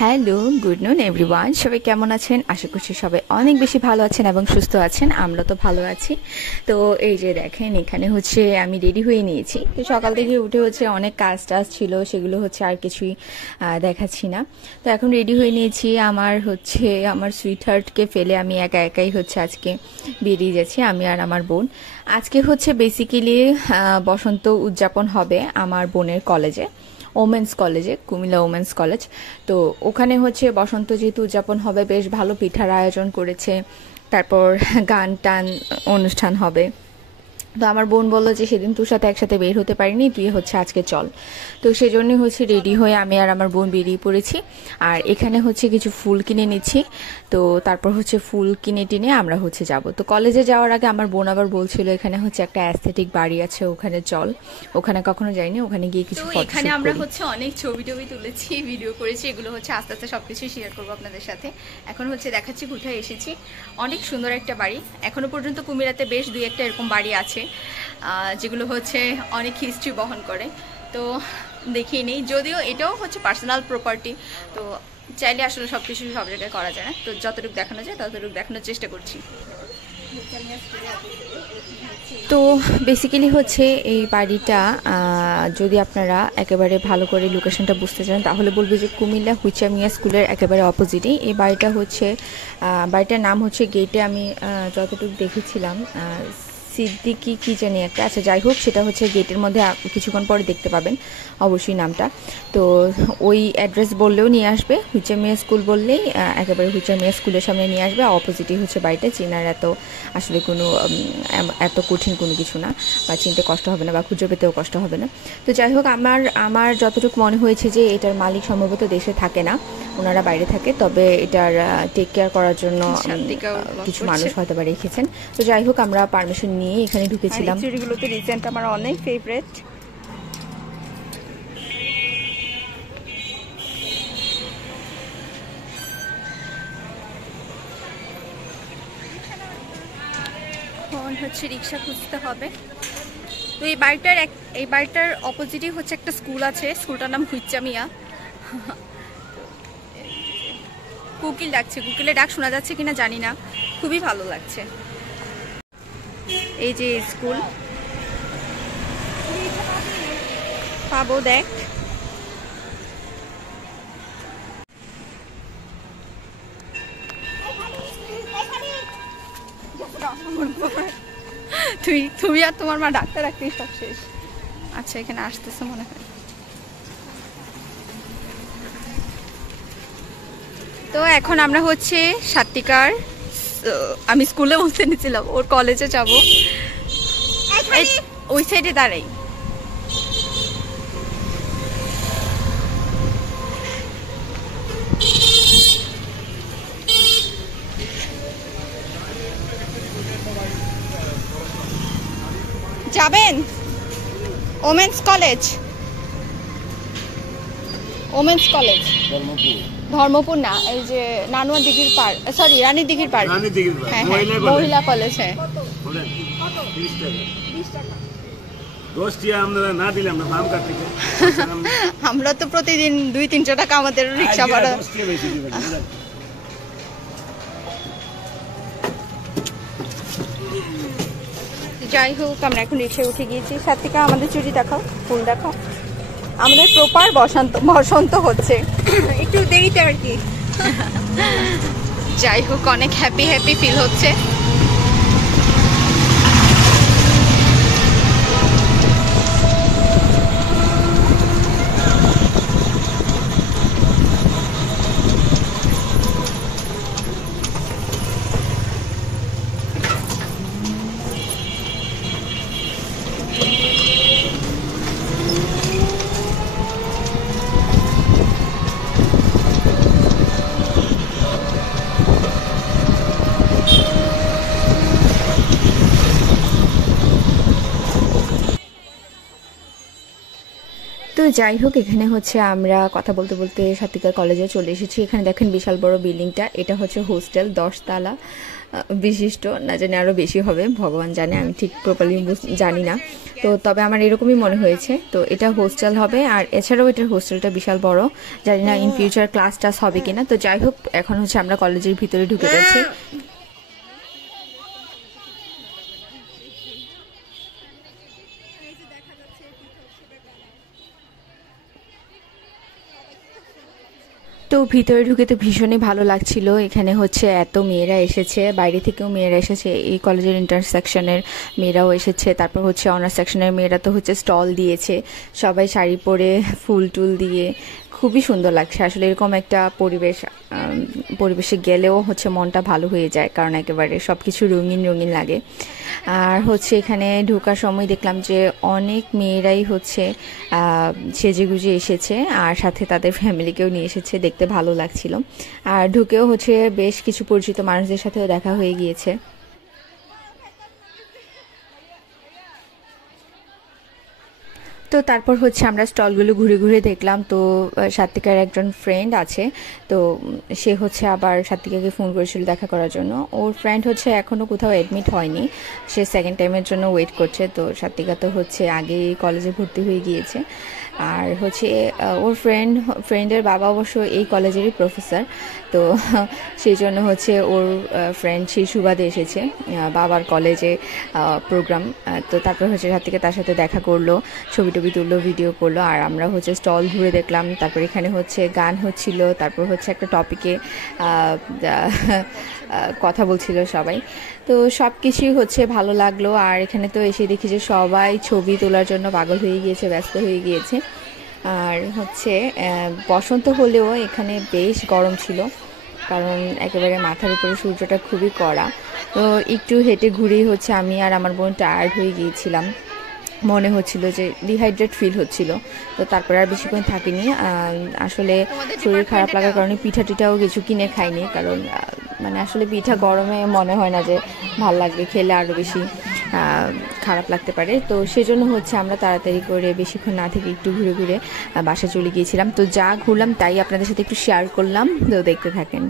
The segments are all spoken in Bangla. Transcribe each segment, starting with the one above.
হ্যালো, গুড নুন এভরিওয়ান। সবাই কেমন আছেন? আশা করছি সবাই অনেক বেশি ভালো আছেন এবং সুস্থ আছেন। আমরা তো ভালো আছি। তো এই যে দেখেন, এখানে হচ্ছে আমি রেডি হয়ে নিয়েছি। তো সকাল থেকে উঠে হচ্ছে অনেক কাজ টাজ ছিল, সেগুলো হচ্ছে আর কিছুই দেখাচ্ছি না। তো এখন রেডি হয়ে নিয়েছি। আমার সুইট হার্টকে ফেলে আমি একা একাই হচ্ছে আজকে বেরিয়ে যাচ্ছি, আমি আর আমার বোন। আজকে হচ্ছে বেসিক্যালি বসন্ত উদযাপন হবে আমার বোনের কলেজে, ওমেন্স কলেজে, কুমিল্লা ওমেন্স কলেজ। তো ওখানে হচ্ছে বসন্ত যেহেতু উদযাপন হবে, বেশ ভালো পিঠার আয়োজন করেছে, তারপর গান টান অনুষ্ঠান হবে। তো আমার বোন বললো যে সেদিন তোর সাথে একসাথে বের হতে পারিনি, তুই হচ্ছে আজকে চল। তো সেজন্যই হচ্ছে রেডি হয়ে আমি আর আমার বোন বেরিয়ে পড়েছি। আর এখানে হচ্ছে কিছু ফুল কিনে নিচ্ছি। তো তারপর হচ্ছে ফুল কিনে টিনে আমরা হচ্ছে যাব। তো কলেজে যাওয়ার আগে আমার বোন আবার বলছিল এখানে হচ্ছে একটা অ্যাস্থেটিক বাড়ি আছে, ওখানে চল। ওখানে কখনো যাইনি, ওখানে গিয়ে কিছু ফটো। এখানে আমরা হচ্ছে অনেক ছবি টবি তুলেছি, ভিডিও করেছি, এগুলো হচ্ছে আস্তে আস্তে সবকিছু শেয়ার করবো আপনাদের সাথে। এখন হচ্ছে দেখাচ্ছি কোথায় এসেছি। অনেক সুন্দর একটা বাড়ি। এখনো পর্যন্ত কুমিরাতে বেশ দুই একটা এরকম বাড়ি আছে যেগুলো হচ্ছে অনেক হিস্ট্রি বহন করে। তো দেখিয়ে নেই, যদিও এটাও হচ্ছে পার্সোনাল প্রপার্টি। তো চাইলে আসলে সব কিছু সব জায়গায় করা যায় না। তো যতটুকু দেখানো যায় ততটুকু দেখানোর চেষ্টা করছি। তো বেসিক্যালি হচ্ছে এই বাড়িটা, যদি আপনারা একেবারে ভালো করে লোকেশনটা বুঝতে চান তাহলে বলবো যে কুমিল্লা হুইচামিয়া স্কুলের একেবারে অপোজিটেই এই বাড়িটা হচ্ছে। বাড়িটার নাম হচ্ছে, গেটে আমি যতটুকু দেখেছিলাম সিদ্দিকি কি জানি একটা, আচ্ছা যাই হোক, সেটা হচ্ছে গেটের মধ্যে কিছুক্ষণ পরে দেখতে পাবেন অবশ্যই নামটা। তো ওই অ্যাড্রেস বললেও নিয়ে আসবে, হুইচামিয়া স্কুল বললেই একেবারে হুইচামিয়া স্কুলের সামনে নিয়ে আসবে। অপোজিটই হচ্ছে বাড়িটা, চেনার আসলে কোনো এত কঠিন কোনো কিছু না, বা চিনতে কষ্ট হবে না বা খুঁজে পেতেও কষ্ট হবে না। তো যাই হোক, আমার যতটুকু মনে হয়েছে যে এটার মালিক সম্ভবত দেশে থাকে না, ওনারা বাইরে থাকে। তবে এটার টেক কেয়ার করার জন্য কিছু মানুষ হয়তো বা রেখেছেন। তো যাই হোক, আমরা পারমিশন নিয়ে এখানে ঢুকেছিলাম। চুড়িগুলোতে রিসেন্ট আমার অনেক ফেভারিট। এখন হচ্ছে রিক্সা খুঁজতে হবে। তো এই বাড়িটার অপোজিটই হচ্ছে একটা স্কুল আছে, স্কুলটার নাম হুইচামিয়া। কোকিল ডাকছে, কোকিলের ডাক শোনা যাচ্ছে কিনা জানি না, খুবই ভালো লাগছে। এই যে স্কুল পাবো, দেখ তুমি আর তোমার মা ডাক্তার রাখতেই সব শেষ। আচ্ছা, এখানে আসতেছে মনে হয়। তো এখন আমরা হচ্ছে সাত্বিকার, আমি স্কুলে বলতে নিয়েছিলাম, ওর কলেজে যাব। ওই সাইডে দাঁড়াই। যাবেন women's college? Women's college Dharmapur না, এই যে নানুয়া দিঘির পার, সরি রানীর দিঘির পার। হ্যাঁ হ্যাঁ, মহিলা কলেজ। হ্যাঁ, আমরা তো প্রতিদিন 200-300 টাকা আমাদের রিক্সা ভাড়া। যাই হোক, আমরা এখন রিক্সায় উঠে গিয়েছি। সাথিকা, আমাদের চুড়ি দেখাও, ফুল দেখাও। আমাদের প্রপার বসন্ত হচ্ছে, একটু দেরিতে আর কি। যাই হোক, অনেক হ্যাপি ফিল হচ্ছে। যাই হোক, এখানে হচ্ছে আমরা কথা বলতে বলতে সাত্বিকা কলেজে চলে এসেছি। এখানে দেখেন বিশাল বড় বিল্ডিংটা, এটা হচ্ছে হোস্টেল, 10 তালা বিশিষ্ট, না জানি আরও বেশি হবে, ভগবান জানে, আমি ঠিক প্রপারলি জানি না। তো তবে আমার এরকমই মনে হয়েছে। তো এটা হোস্টেল হবে, আর এছাড়াও এটার হোস্টেলটা বিশাল বড়, জানি না ইন ফিউচার ক্লাস টাস হবে কিনা। তো যাই হোক, এখন হচ্ছে আমরা কলেজের ভিতরে ঢুকে যাচ্ছি। তো ভিতরে ঢুকে তো ভীষণই ভালো লাগছিল। এখানে হচ্ছে এত মেয়েরা এসেছে, বাইরে থেকেও মেয়েরা এসেছে, এই কলেজের ইন্টার্ন সেকশনের মেয়েরাও এসেছে, তারপর হচ্ছে অনার্স সেকশনের মেয়েরা তো হচ্ছে স্টল দিয়েছে, সবাই শাড়ি পরে ফুল টুল দিয়ে খুবই সুন্দর লাগছে আসলে। এরকম একটা পরিবেশে গেলেও হচ্ছে মনটা ভালো হয়ে যায়, কারণ একেবারে সব কিছু রঙিন রঙিন লাগে। আর হচ্ছে এখানে ঢোকার সময় দেখলাম যে অনেক মেয়েরাই হচ্ছে সেজেগুজে এসেছে, আর সাথে তাদের ফ্যামিলিকেও নিয়ে এসেছে, দেখতে ভালো লাগছিল। আর ঢুকেও হচ্ছে বেশ কিছু পরিচিত মানুষদের সাথেও দেখা হয়ে গিয়েছে। তো তারপর হচ্ছে আমরা স্টলগুলো ঘুরে ঘুরে দেখলাম। তো সাত্বিকার একজন ফ্রেন্ড আছে, তো সে হচ্ছে আবার সাত্বিকাকে ফোন করেছিল দেখা করার জন্য। ওর ফ্রেন্ড হচ্ছে এখনও কোথাও অ্যাডমিট হয়নি, সে সেকেন্ড টাইমের জন্য ওয়েট করছে। তো সাত্বিকা তো হচ্ছে আগেই কলেজে ভর্তি হয়ে গিয়েছে। আর হচ্ছে ওর ফ্রেন্ডের বাবা অবশ্য এই কলেজেরই প্রফেসর, তো সেই জন্য হচ্ছে ওর ফ্রেন্ড সেই সুবাদে এসেছে, বাবার কলেজে প্রোগ্রাম। তো তারপর হচ্ছে সাত্বিকা তার সাথে দেখা করলো, ছবি টবি তুললো, ভিডিও করলো, আর আমরা হচ্ছে স্টল ঘুরে দেখলাম। তারপর এখানে হচ্ছে গান হচ্ছিল, তারপর হচ্ছে একটা টপিকে কথা বলছিল সবাই। তো সব কিছুই হচ্ছে ভালো লাগলো। আর এখানে তো এসে দেখি যে সবাই ছবি তোলার জন্য পাগল হয়ে গিয়েছে, ব্যস্ত হয়ে গিয়েছে। আর হচ্ছে বসন্ত হলেও এখানে বেশ গরম ছিল, কারণ একেবারে মাথার উপরে সূর্যটা খুবই কড়া। তো একটু হেঁটে ঘুরেই হচ্ছে আমি আর আমার বোন টায়ার্ড হয়ে গিয়েছিলাম, মনে হচ্ছিল যে ডিহাইড্রেট ফিল হচ্ছিল। তো তারপরে আর বেশিক্ষণ থাকিনি, আসলে শরীর খারাপ লাগার কারণে পিঠা টিঠাও কিছু কিনে খাইনি, কারণ মানে আসলে পিঠা গরমে মনে হয় না যে ভাল লাগবে, খেলে আরও বেশি খারাপ লাগতে পারে। তো সেজন্য হচ্ছে আমরা তাড়াতাড়ি করে বেশিক্ষণ না থেকে একটু ঘুরে ঘুরে বাসা চলে গিয়েছিলাম। তো যা ঘুরলাম তাই আপনাদের সাথে একটু শেয়ার করলাম, তো দেখতে থাকেন।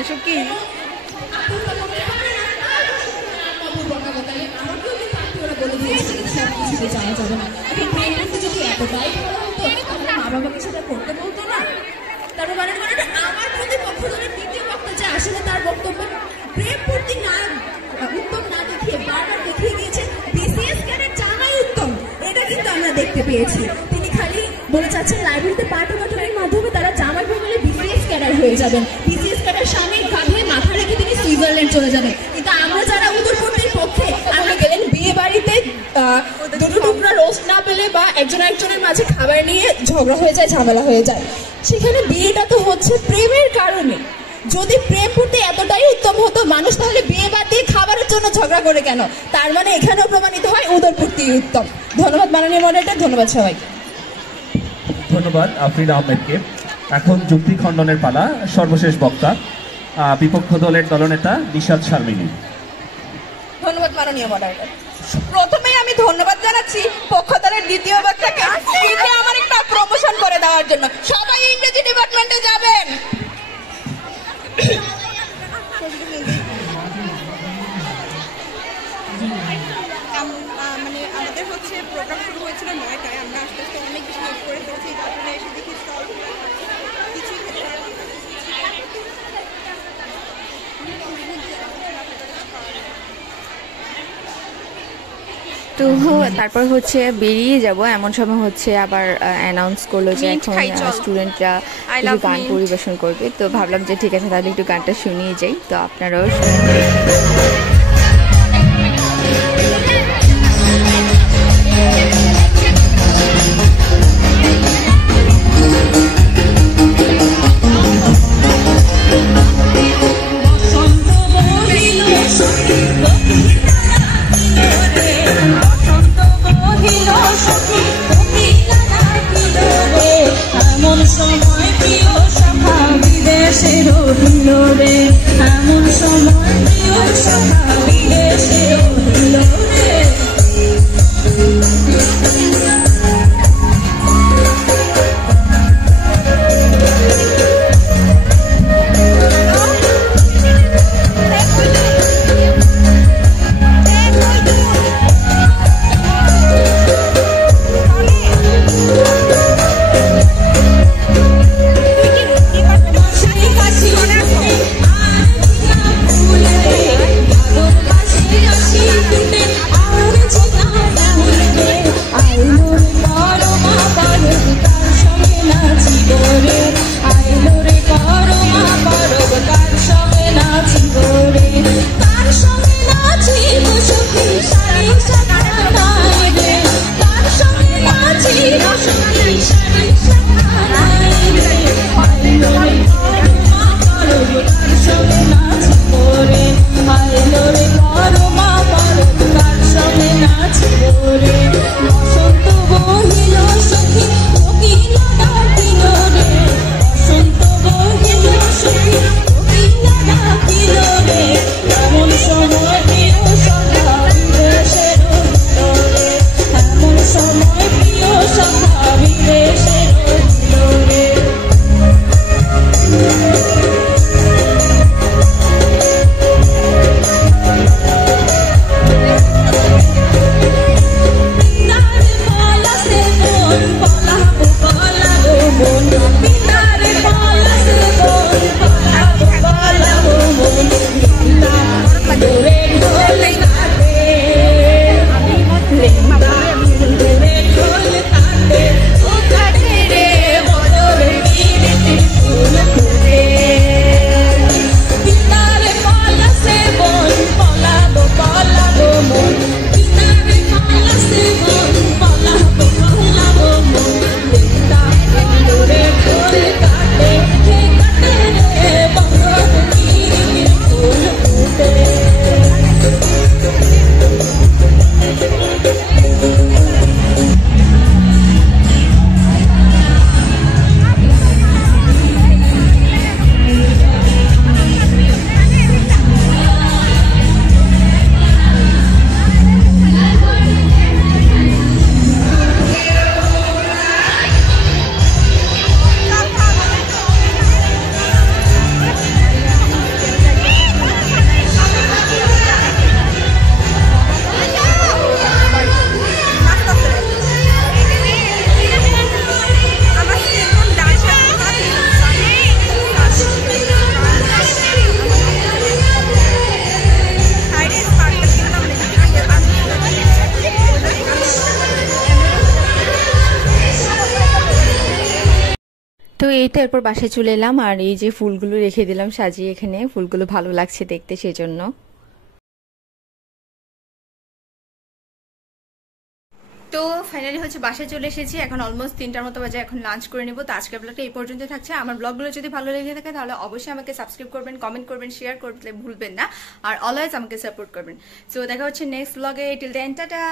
এসব কি আমার প্রতিপক্ষ দলের দ্বিতীয় বক্তা যে আসলে তার বক্তব্য প্রেম পূর্তি না উত্তম না দেখিয়ে বারবার দেখিয়ে গিয়েছে বিসিএস ক্যাডার জামাই উত্তম, এটা কিন্তু আমরা দেখতে পেয়েছি। তিনি খালি বলে চাচ্ছেন লাইব্রেরিতে পাঠ্যপাঠনের মাধ্যমে তারা জামাই বলে বিসিএস ক্যাডার হয়ে যাবেন, বিসিএস ক্যাডার স্বামীর কাঁধে মাথা রেখে তিনি সুইজারল্যান্ড চলে যাবেন। কিন্তু আমরা যারা উদরপূর্তির পক্ষে, আমরা গেলেন বিয়ে বাড়িতে দুটো টুকরা রোস্ট না পেলে বা একজন একজনের মাঝে খাবার নিয়ে ঝগড়া হয়ে যায়, ঝামেলা হয়ে যায়। সেখানে বিয়েটা তো হচ্ছে প্রেমের কারণে। যদি প্রেম করতে এতটাই উত্তম হতো মানুষ, তাহলে বিয়ে বাদ দিয়ে খাবারের জন্য ঝগড়া করে কেন? তার মানে এখানেও প্রমাণিত হয় উদরপূর্তি উত্তম। ধন্যবাদ মাননীয় মডারেটর, ধন্যবাদ সবাই। ধন্যবাদ আফরিন আহমেদকে। এখন যুক্তি খণ্ডনের পালা, সর্বশেষ বক্তা বিপক্ষ দলের দলনেতা নিশাদ শারমিনী। ধন্যবাদ মাননীয় মডারেটর। প্রথমেই আমি ধন্যবাদ জানাচ্ছি পক্ষ দলের দ্বিতীয় বক্তাকে আমার একটা প্রমোশন করে দেওয়ার জন্য। সবাই ইংরেজি ডিপার্টমেন্টে যাবেন। মানে আমাদের তো তারপর হচ্ছে বেরিয়ে যাব, এমন সময় হচ্ছে আবার অ্যানাউন্স করলো যে Mint এখন খাই চল। স্টুডেন্টরা I love গান mint। পরিবেশন করবে। তো ভাবলাম যে ঠিক আছে তাহলে একটু গানটা শুনিয়ে যাই, তো আপনারাও শুনুন। এমন সময় প্রিয় সখা বিদেশের অভিল রে, এমন সময় প্রিয় সখা বিদেশের অভিল রে। তো এই তো এরপর বাসায় চলে এলাম, আর এই যে ফুলগুলো রেখে দিলাম সাজিয়ে, এখানে ফুলগুলো ভালো লাগছে দেখতে সেজন্য। তো ফাইনালি হচ্ছে বাসায় চলে এসেছি, এখন অলমোস্ট 3টার মতো বাজে, এখন লাঞ্চ করে নেবো। তো আজকের ব্লগটা এই পর্যন্ত থাকছে। আমার ব্লগগুলো যদি ভালো লেগে থাকে তাহলে অবশ্যই আমাকে সাবস্ক্রাইব করবেন, কমেন্ট করবেন, শেয়ার করতে ভুলবেন না, আর অলওয়েজ আমাকে সাপোর্ট করবেন। তো দেখা হচ্ছে নেক্সট ব্লগে। Till then tata.